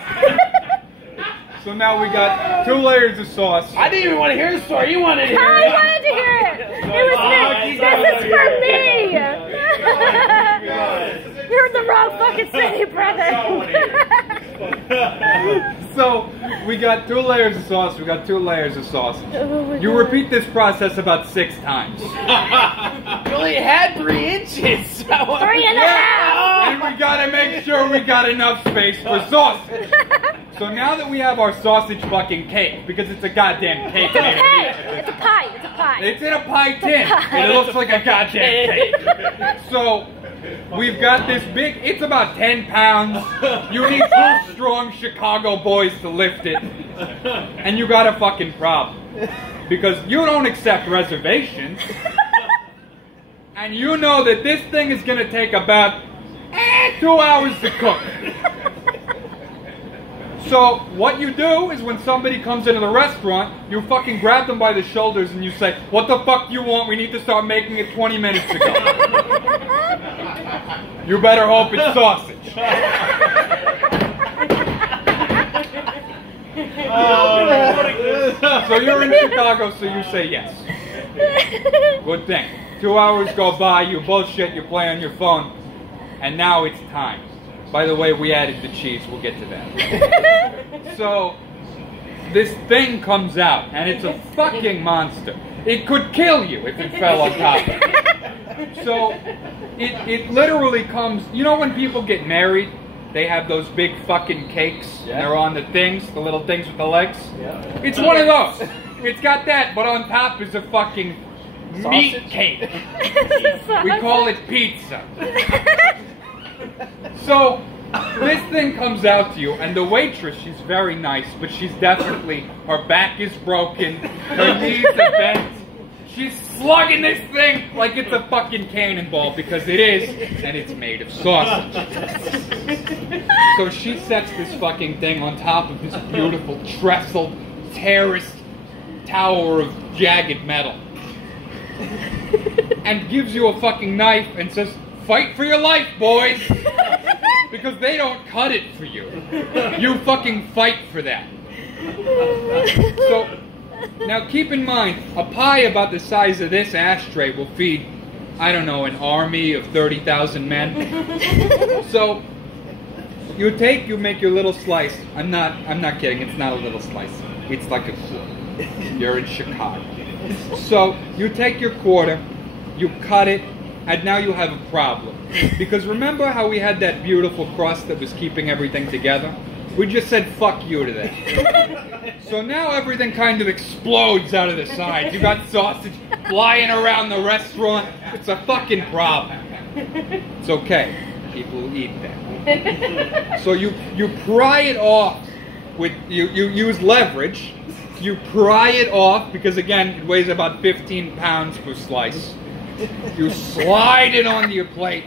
So now we got 2 layers of sauce. I didn't even want to hear the story. You wanted to hear it. I wanted to hear it. It was me. This is for me. You're in the wrong fucking city, brother. So we got 2 layers of sauce. We got 2 layers of sausage. Oh you repeat this process about 6 times. You only had 3 inches. 3 and a half. And we gotta make sure we got enough space for sausage. So now that we have our sausage fucking cake, because it's a goddamn cake. It's a pie. It's a pie. It's a pie. It's in a pie tin, and it looks like a goddamn cake. So we've got this big, it's about 10 pounds. You need 2 strong Chicago boys to lift it. And you got a fucking problem. Because you don't accept reservations. And you know that this thing is gonna take about 2 hours to cook. So what you do is when somebody comes into the restaurant, you fucking grab them by the shoulders and you say, "What the fuck do you want? We need to start making it 20 minutes ago." You better hope it's sausage. So you're in Chicago, so you say yes. Good thing. 2 hours go by, you bullshit, you play on your phone, and now it's time. By the way, we added the cheese. We'll get to that. So, this thing comes out, and it's a fucking monster. It could kill you if it fell on top of you. So, it literally comes... You know when people get married, they have those big fucking cakes, and they're on the things, the little things with the legs? Yeah. It's one of those. It's got that, but on top is a fucking meat cake. We call it pizza. So, this thing comes out to you, and the waitress, she's very nice, but she's definitely, her back is broken, her knees are bent. She's slugging this thing like it's a fucking cannonball, because it is, and it's made of sausage. So she sets this fucking thing on top of this beautiful, trestled, terraced tower of jagged metal. And gives you a fucking knife and says, "Fight for your life, boys!" Because they don't cut it for you. You fucking fight for that. So, now keep in mind, a pie about the size of this ashtray will feed, I don't know, an army of 30,000 men. So, you make your little slice. I'm not kidding, it's not a little slice. It's like a quarter. You're in Chicago. So, you take your quarter, you cut it, and now you have a problem. Because remember how we had that beautiful crust that was keeping everything together? We just said fuck you to that. So now everything kind of explodes out of the sides. You got sausage flying around the restaurant. It's a fucking problem. It's okay. People will eat that. So you pry it off with, you use leverage. You pry it off because again, it weighs about 15 pounds per slice. You slide it onto your plate,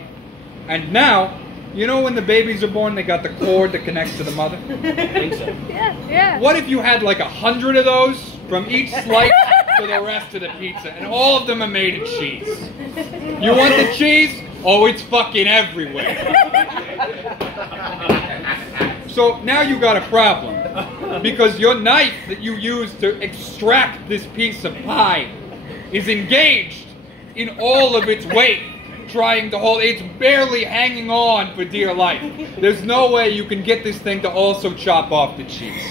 and now, you know when the babies are born, they got the cord that connects to the mother? I think so. Yeah. What if you had like 100 of those from each slice to the rest of the pizza, and all of them are made of cheese? You want the cheese? Oh, it's fucking everywhere. So now you got a problem, because your knife that you use to extract this piece of pie is engaged in all of its weight, trying to hold, it's barely hanging on for dear life. There's no way you can get this thing to also chop off the cheese.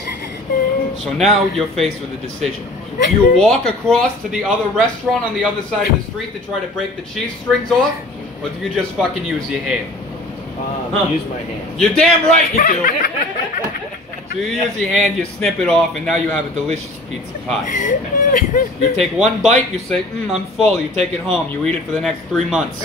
So now you're faced with a decision. Do you walk across to the other restaurant on the other side of the street to try to break the cheese strings off? Or do you just fucking use your hand? Use my hand. You're damn right you do! So you use your hand, you snip it off, and now you have a delicious pizza pie. You take one bite, you say, I'm full, you take it home, you eat it for the next 3 months.